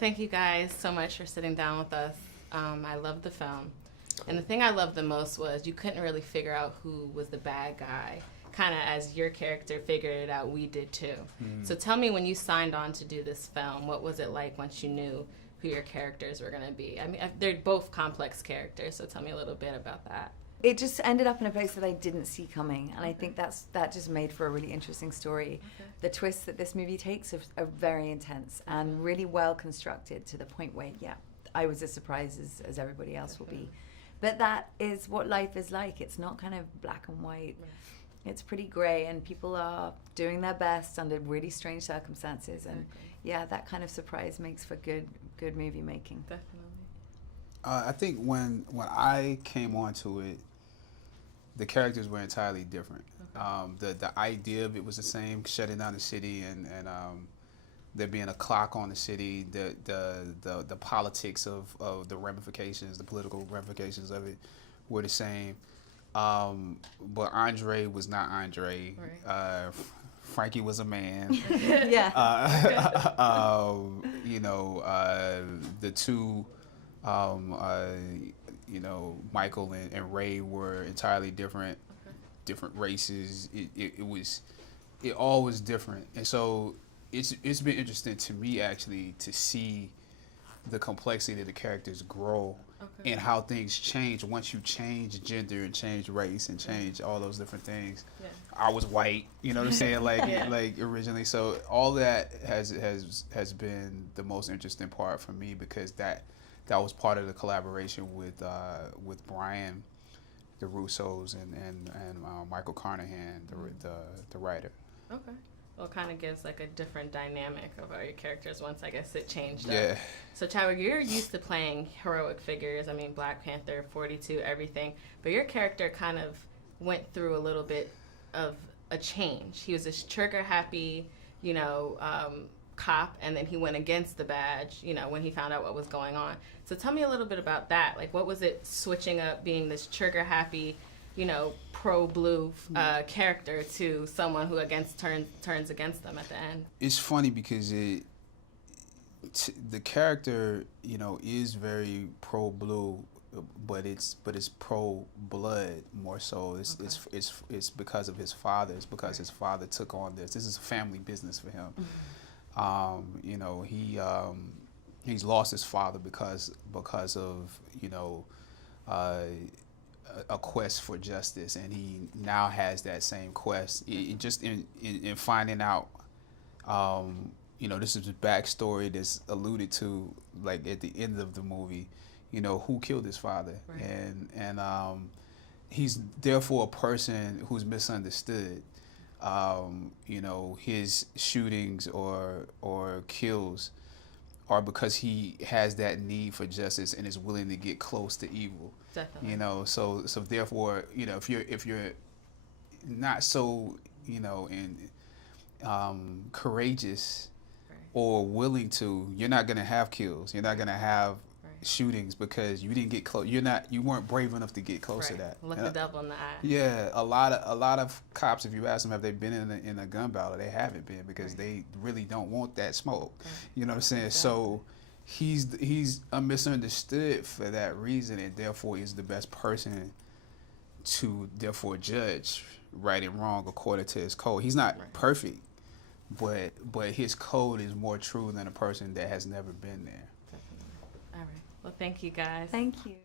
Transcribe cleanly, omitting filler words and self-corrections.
Thank you guys so much for sitting down with us. I loved the film. And the thing I loved the most was you couldn't really figure out who was the bad guy. Kind of as your character figured it out, we did too. So tell me, when you signed on to do this film, what was it like once you knew who your characters were going to be? I mean, they're both complex characters, so tell me a little bit about that. It just ended up in a place that I didn't see coming, and I think that just made for a really interesting story. The twists that this movie takes are very intense and really well constructed, to the point where, yeah, I was as surprised as everybody else will be. But that is what life is like. It's not kind of black and white. It's pretty grey, and people are doing their best under really strange circumstances. And yeah, that kind of surprise makes for good movie making. Definitely. I think when I came onto it, the characters were entirely different. The idea of it was the same, shutting down the city and there being a clock on the city. The politics of the ramifications, the political ramifications of it were the same. But Andre was not Andre. Right. Frankie was a man. Yeah. The two, Michael and Ray were entirely different races. It all was different, and so it's been interesting to me actually to see the complexity of the characters grow and how things change once you change gender and change race and change all those different things. Yeah. I was white, you know what I'm saying, like originally. So all that has been the most interesting part for me, because that was part of the collaboration with Brian, the Russos, and Michael Carnahan, the writer. Okay. Well, it kind of gives like a different dynamic of all your characters once, I guess, it changed up. Yeah. So Chadwick, you're used to playing heroic figures. I mean, Black Panther, 42, everything. But your character kind of went through a little bit of a change. He was this trigger-happy, cop, and then he went against the badge, when he found out what was going on. So tell me a little bit about that. Like, what was it switching up, being this trigger-happy, pro-blue character to someone who turns against them at the end? It's funny because the character, is very pro-blue, but it's pro-blood more so. It's because of his father. It's because his father took on this. This is a family business for him. He's lost his father because of a quest for justice, and he now has that same quest. Just in finding out, this is a backstory that's alluded to, like at the end of the movie. Who killed his father, and he's therefore a person who's misunderstood. His shootings or kills are because he has that need for justice and is willing to get close to evil. Definitely. So therefore, if you're not so, courageous or willing to, you're not gonna have kills. You're not gonna have shootings because you didn't get close. You weren't brave enough to get close to that. Look the devil in the eye. Yeah, a lot of cops, if you ask them, have they been in a gun battle, they haven't been, because they really don't want that smoke. You know what I'm saying? Exactly. So he's misunderstood for that reason, and therefore is the best person to therefore judge right and wrong according to his code. He's not perfect, but his code is more true than a person that has never been there. All right. Well, thank you guys. Thank you.